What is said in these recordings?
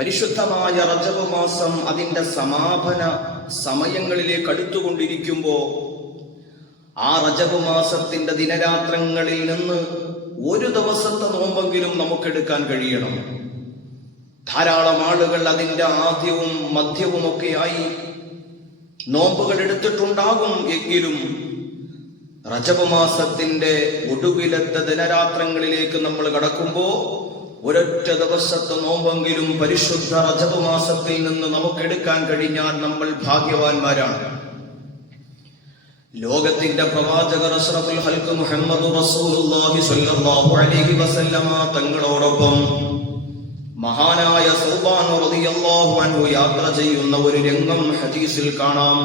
പരിശുദ്ധമായ റജബ് മാസം അതിന്റെ സമാപന സമയങ്ങളിലേക്ക് അടുത്തുകൊണ്ടിരിക്കുമ്പോൾ ആ റജബ് മാസത്തിന്റെ ദിനരാത്രങ്ങളിൽ നിന്ന് ഒരു ദിവസത്തെ നോമ്പെങ്കിലും നമുക്കെടുക്കാൻ കഴിയണം. ധാരാളം ആളുകൾ അതിന്റെ ആദ്യവും മധ്യവും ഒക്കെയായി നോമ്പുകൾ എടുത്തിട്ടുണ്ടാകും എങ്കിലും റജബ് മാസത്തിന്റെ ഒടുവിലത്തെ ദിനരാത്രങ്ങളിലേക്ക് നമ്മൾ കടക്കുമ്പോ ഒരൊറ്റ ദിവസത്തെ നോമ്പെങ്കിലും പരിശുദ്ധ റജബ് മാസത്തിൽ നിന്ന് നമുക്കെടുക്കാൻ കഴിഞ്ഞാൽ നമ്മൾ ഭാഗ്യവാന്മാരാണ്. ലോകത്തിന്റെ പ്രവാചകർ മുഹമ്മദ് അലൈഹി വസല്ലമ തങ്ങളോടൊപ്പം മഹാനായ സൗബാൻ അൻഹു യാത്ര ചെയ്യുന്ന ഒരു രംഗം ഹദീസിൽ കാണാം.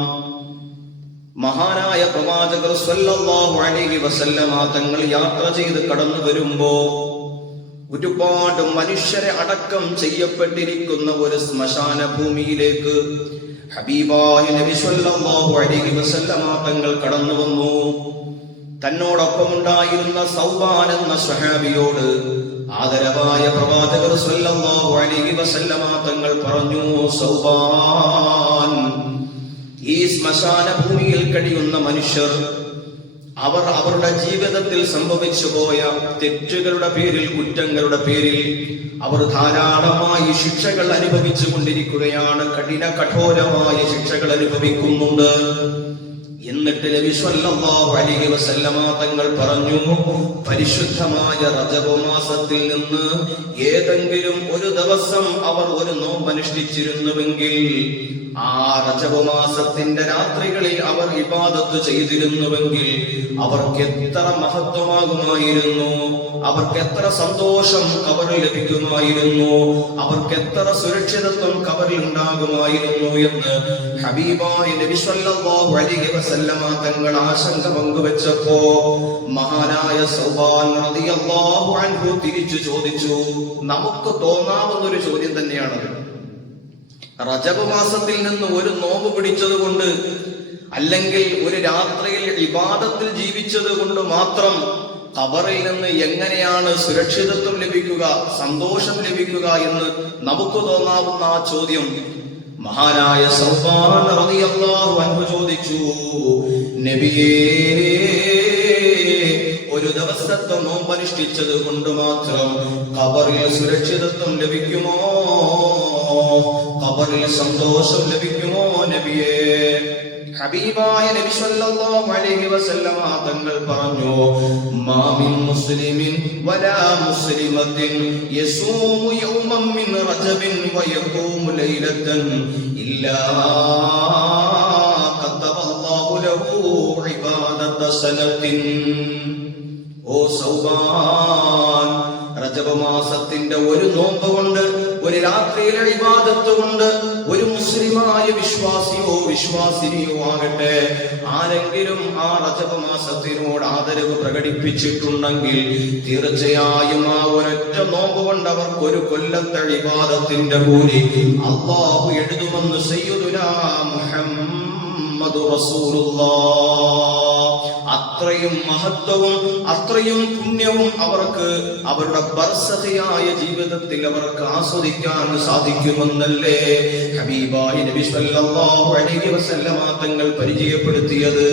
മഹാനായ പ്രവാചകർ സ്വല്ലല്ലാഹു അലൈഹി വസല്ലമ തങ്ങൾ യാത്ര ചെയ്ത് കടന്നു വരുമ്പോ ഒരുപാട് മനുഷ്യരെ അടക്കം ചെയ്യപ്പെട്ടിരിക്കുന്ന ഒരു ശ്മശാന ഭൂമിയിലേക്ക് ഹബീബായ അലൈഹി വസല്ലമ തങ്ങൾ കടന്നു വന്നു. തന്നോടൊപ്പം ഉണ്ടായിരുന്ന സൗബാൻ എന്ന സ്വഹാബിയോട് ആദരവായ പ്രവാചകർ സ്വല്ലല്ലാഹു അലൈഹി വസല്ലമ തങ്ങൾ പറഞ്ഞു സൗബാൻ ഈ ശ്മശാന ഭൂമിയിൽ കഴിയുന്ന മനുഷ്യർ അവർ അവരുടെ ജീവിതത്തിൽ സംഭവിച്ചു പോയ തെറ്റുകളുടെ പേരിൽ കുറ്റങ്ങളുടെ പേരിൽ അവർ ധാരാളമായി ശിക്ഷകൾ അനുഭവിച്ചു കൊണ്ടിരിക്കുകയാണ്. കഠിന കഠോരമായ ശിക്ഷകൾ അനുഭവിക്കുന്നുണ്ട്. എന്നിട്ട് അലൈഹി വസല്ലമ തങ്ങൾ പറഞ്ഞു പരിശുദ്ധമായ റജബ് മാസത്തിൽ നിന്ന് ഏതെങ്കിലും ഒരു ദിവസം അവർ ഒരു നോമ്പ് അനുഷ്ഠിച്ചിരുന്നുവെങ്കിൽ ആ രജപമാസത്തിന്റെ മാസത്തിന്റെ രാത്രികളിൽ അവർ ഇബാദത്ത് ചെയ്തിരുന്നുവെങ്കിൽ അവർക്ക് എത്ര മഹത്വമാകുമായിരുന്നു? അവർക്ക് എത്ര സന്തോഷം കവറിൽ ലഭിക്കുമായിരുന്നു? അവർക്ക് എത്ര സുരക്ഷിതത്വം കവറിൽ ഉണ്ടാകുമായിരുന്നു എന്ന് ഹബീബായ നബി സല്ലല്ലാഹു അലൈഹി വസല്ലമ തങ്ങൾ ആശങ്ക പങ്കുവെച്ചപ്പോ മഹാനായ സൗബാൻ റളിയല്ലാഹു അൻഹു തിരിച്ചു ചോദിച്ചു. നമുക്ക് തോന്നാവുന്ന ഒരു ചോദ്യം തന്നെയാണത്. റജബ് മാസത്തിൽ നിന്ന് ഒരു നോമ്പ് പിടിച്ചത് കൊണ്ട് അല്ലെങ്കിൽ ഒരു രാത്രിയിൽ ഇബാദത്തിൽ ജീവിച്ചത് കൊണ്ട് മാത്രം ഖബറിൽ നിന്ന് എങ്ങനെയാണ് സുരക്ഷിതത്വം ലഭിക്കുക സന്തോഷം ലഭിക്കുക എന്ന് നമുക്ക് തോന്നാവുന്ന ആ ചോദ്യം മഹാനായ ചോദിച്ചു നബിയേ ഒരു ദിവസത്തെ നോമ്പനുഷ്ഠിച്ചത് കൊണ്ട് മാത്രം ഖബറിൽ സുരക്ഷിതത്വം ലഭിക്കുമോ? ഖബറിൽ സന്തോഷം ലഭിക്കുമോ നബിയേ? ഹബീബായ നബി സല്ലല്ലാഹു അലൈഹി വസല്ലമ തങ്ങൾ പറഞ്ഞു മാമിൻ മുസ്ലിമിൻ വലാ മുസ്ലിമത്തിൻ യസൂമു യൗമൻ മിൻ റജബിൻ വയഖൂമു ലൈലത്തൻ ഇല്ലാ കതബ ലഹു ഇബാദത സനത്തിൻ. ഓ സൗബാൻ റജബ മാസത്തിന്റെ ഒരു നോമ്പ് കൊണ്ട് ഒരു രാത്രിയിലെ വിവാദത്ത് കൊണ്ട് ഒരു മുസ്ലിമായ വിശ്വാസിയോ വിശ്വാസിനിയോ ആകട്ടെ ആരെങ്കിലും ആ റജബ് മാസത്തിനോട് ആദരവ് പ്രകടിപ്പിച്ചിട്ടുണ്ടെങ്കിൽ തീർച്ചയായും ആ ഒരൊറ്റ നോമ്പ് കൊണ്ട് അവർക്ക് ഒരു കൊല്ലത്തെ വിവാദത്തിന്റെ കൂലി അള്ളാഹു എഴുതുമെന്ന് സയ്യിദുനാ മുഹമ്മദ് റസൂലുള്ളാഹ് അത്രയും മഹത്വവും അത്രയും പുണ്യവും അവർക്ക് അവരുടെ ബർസതയായ ജീവിതത്തിൽ അവർക്ക് ആസ്വദിക്കാൻ സാധിക്കുമെന്നല്ലേ ഹബീബായി നബി സല്ലല്ലാഹു അലൈഹി വസല്ലമ തങ്ങൾ പരിചയപ്പെടുത്തിയത്.